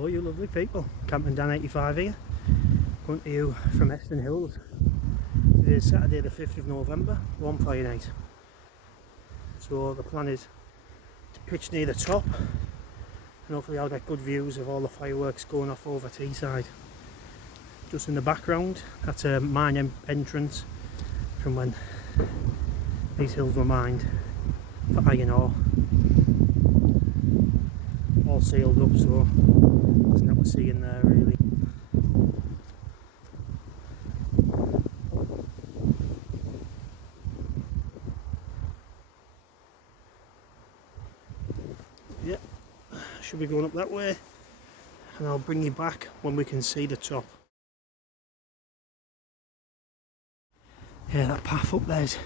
Hello you lovely people, Camping Dan 85 here, coming to you from Eston Hills. Today is Saturday the 5th of November, bonfire night. So the plan is to pitch near the top and hopefully I'll get good views of all the fireworks going off over Teesside. Just in the background, that's a mine entrance from when these hills were mined for iron ore. All sealed up, so there's nothing to see in there really. Yeah, should be going up that way, and I'll bring you back when we can see the top. Yeah, that path up there's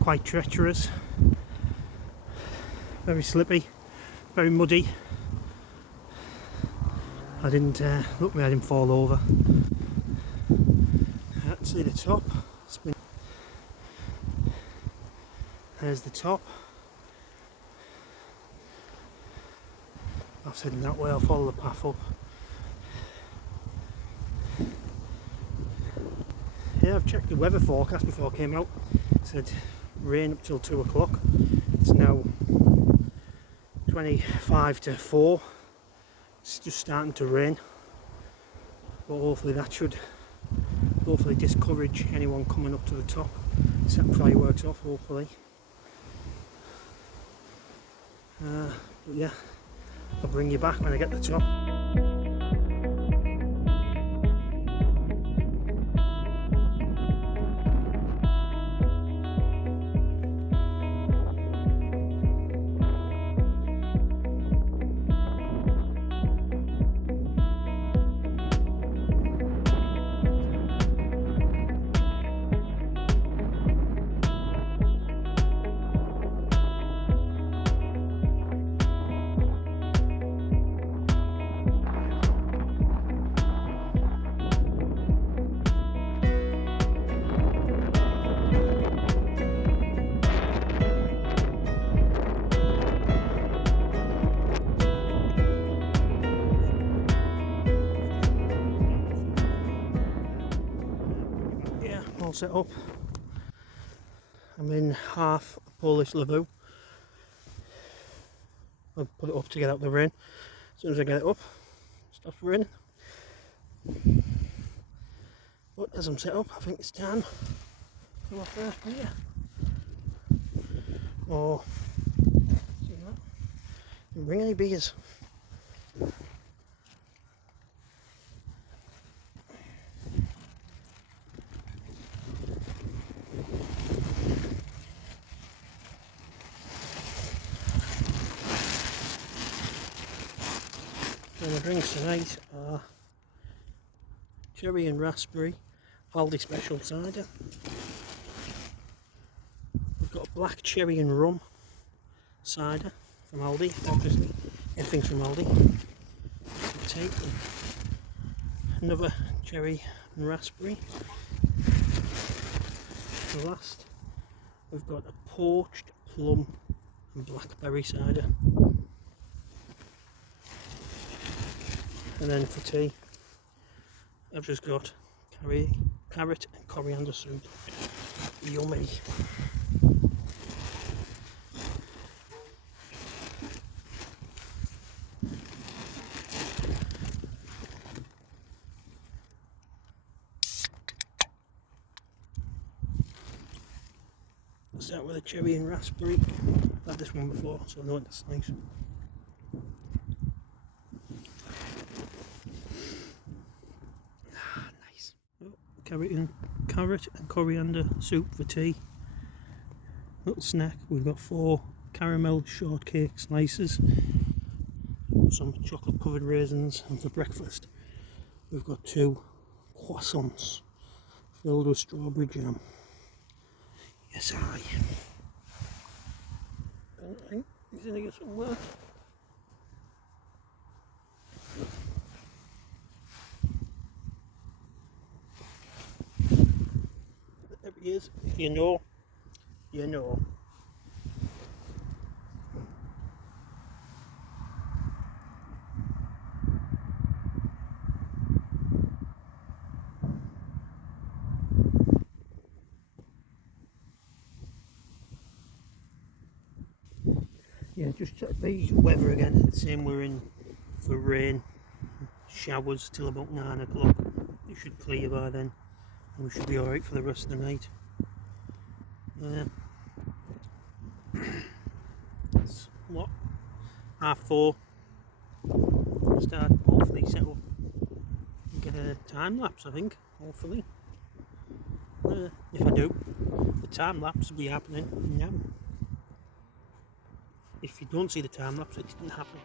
quite treacherous, very slippy, very muddy. I didn't look me, I didn't fall over. I can't see the top. There's the top. I've heading that way, I'll follow the path up. Yeah, I've checked the weather forecast before I came out. It said rain up till 2 o'clock. It's now 25 to 4. It's just starting to rain, but hopefully that should discourage anyone coming up to the top, setting fireworks off, hopefully. But yeah, I'll bring you back when I get to the top. All set up. I'm in half Polish lavvu. I'll put it up to get out the rain. As soon as I get it up, it stops raining. But as I'm set up, I think it's time for my first beer. Or see that? Didn't bring any beers. And the drinks tonight are cherry and raspberry Aldi special cider. We've got black cherry and rum cider from Aldi, obviously everything's from Aldi. Take another cherry and raspberry. And last we've got a poached plum and blackberry cider. And then for tea, I've just got carrot and coriander soup. Yummy. I'll start with a cherry and raspberry. I've had this one before, so I know it's nice. Carrot and coriander soup for tea. Little snack, we've got 4 caramel shortcake slices, some chocolate covered raisins, and for breakfast we've got 2 croissants filled with strawberry jam. Yes, I think he's in here somewhere. There he is, you know. Yeah, just check the weather again. It's saying we're in for rain, showers till about 9 o'clock. It should clear by then, and we should be alright for the rest of the night. It's what? 4:30. Start hopefully set up and get a time lapse, I think, hopefully. If I do, the time lapse will be happening now. If you don't see the time lapse, it didn't happen.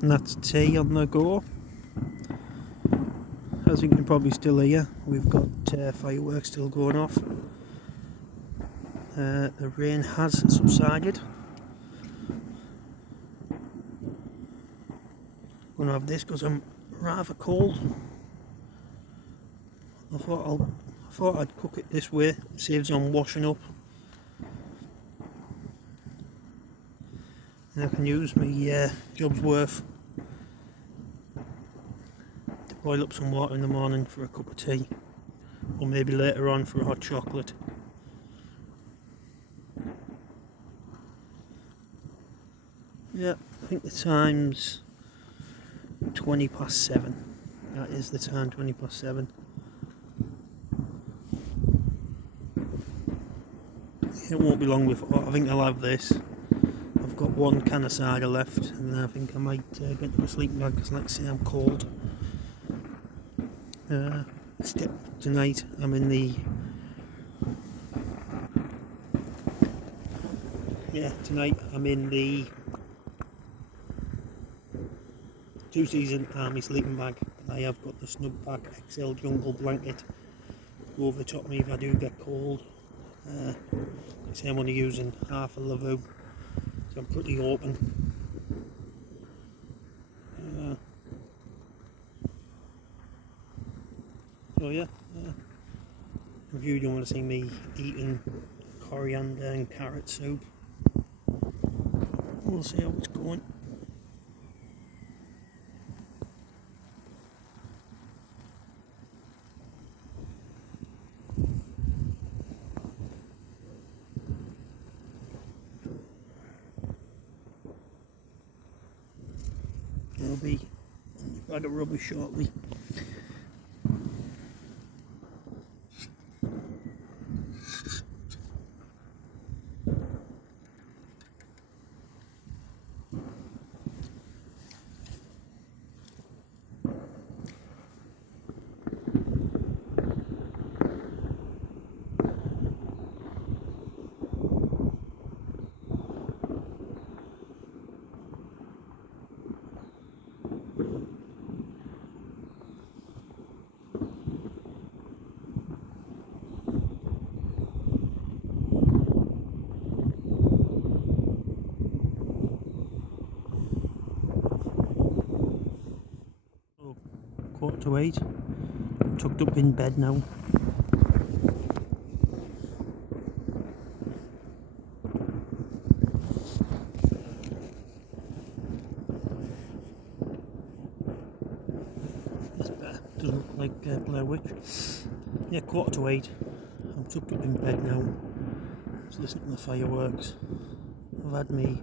And that's tea on the go. As you can probably still hear, we've got fireworks still going off. The rain has subsided. I'm going to have this because I'm rather cold. I thought I'd cook it this way, it saves on washing up. And I can use my job's worth to boil up some water in the morning for a cup of tea, or maybe later on for a hot chocolate. Yeah, I think the time's 7:20. That is the time, 7:20. It won't be long before I think I'll have this. I've got one can of cider left, and then I think I might get to a sleeping bag because, like I say, I'm cold. Tonight I'm in the two-season army sleeping bag. I have got the Snugpak XL jungle blanket over the top of me if I do get cold. Like I say, I'm only using half a lavvu, so I'm pretty open. So yeah, if you don't want to see me eating coriander and carrot soup, we'll see how it's going. It'll be a bag of rubbish shortly. 8:15. I'm tucked up in bed now. That's better. Doesn't look like Blair Witch. Yeah, 8:15. I'm tucked up in bed now. Just listening to the fireworks. I've had me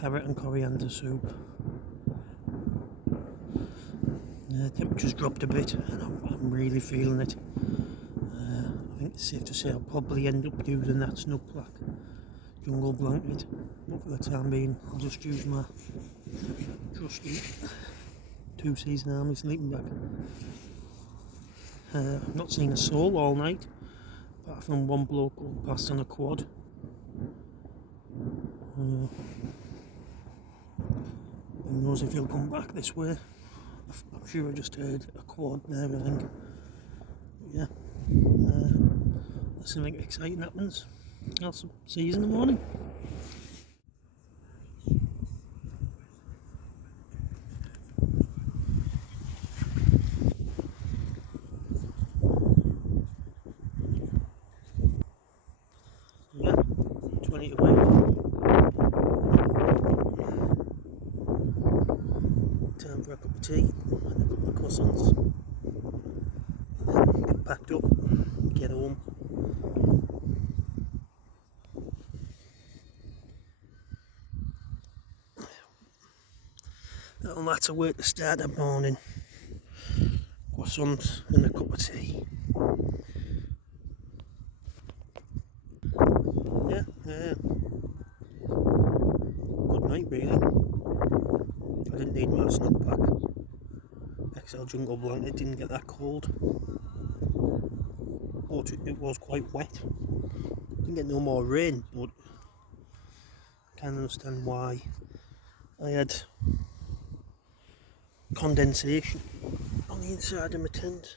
carrot and coriander soup. The temperature's dropped a bit and I'm really feeling it. I think it's safe to say I'll probably end up using that snug pack jungle blanket, but for the time being I'll just use my trusty 2-season army sleeping bag. I've not seen a soul all night, apart from one bloke going past on a quad. Who knows if he'll come back this way. I'm sure I just heard a quad there, I think. But yeah, something exciting happens. I'll see you in the morning. Yeah, 20 to 8. Time for a cup of tea and a couple of croissants. Then get packed up, get home. Well, that's a way to start the morning. Croissants and a cup of tea. Yeah, good night really. I didn't need my snug pack. XL jungle blanket didn't get that cold. But it was quite wet. Didn't get no more rain, but I can't understand why I had condensation on the inside of my tent.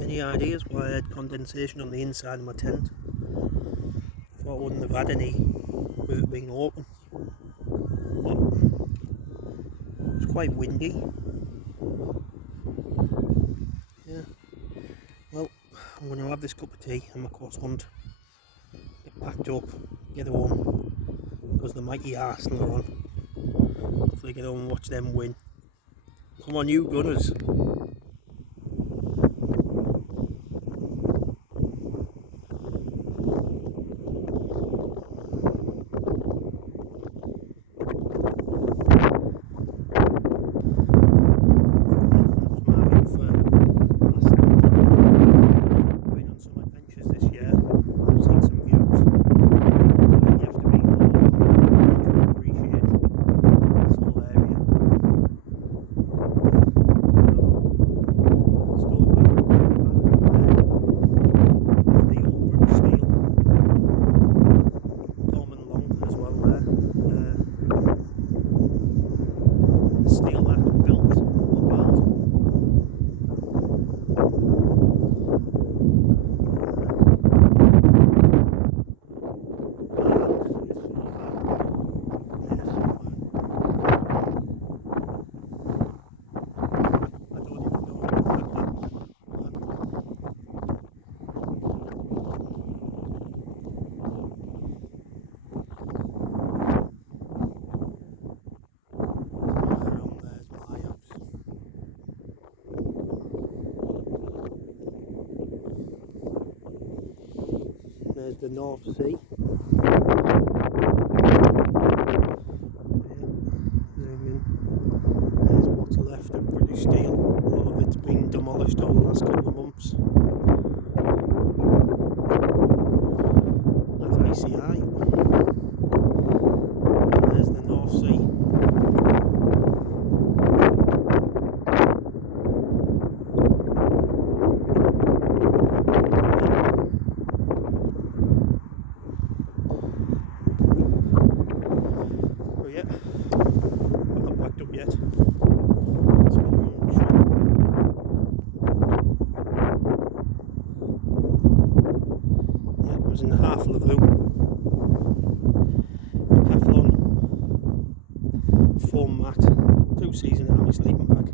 Any ideas why I had condensation on the inside of my tent? Thought I wouldn't have had any with it being open. But it's quite windy. Yeah. Well, I'm going to have this cup of tea and my croissant, get packed up, get home, because the mighty Arsenal are on. Hopefully get home and watch them win. Come on you Gunners! There's the North Sea. Zoom in. There's what's left of British Steel. A lot of it's been demolished over the last couple of months. That's ICI. And there's the North Sea. Yet. It's been a long show. was in the half lavvu, Decathlon foam mat, 2-season army sleeping bag,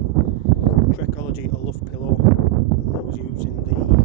Trekology a luff pillow, and I was using the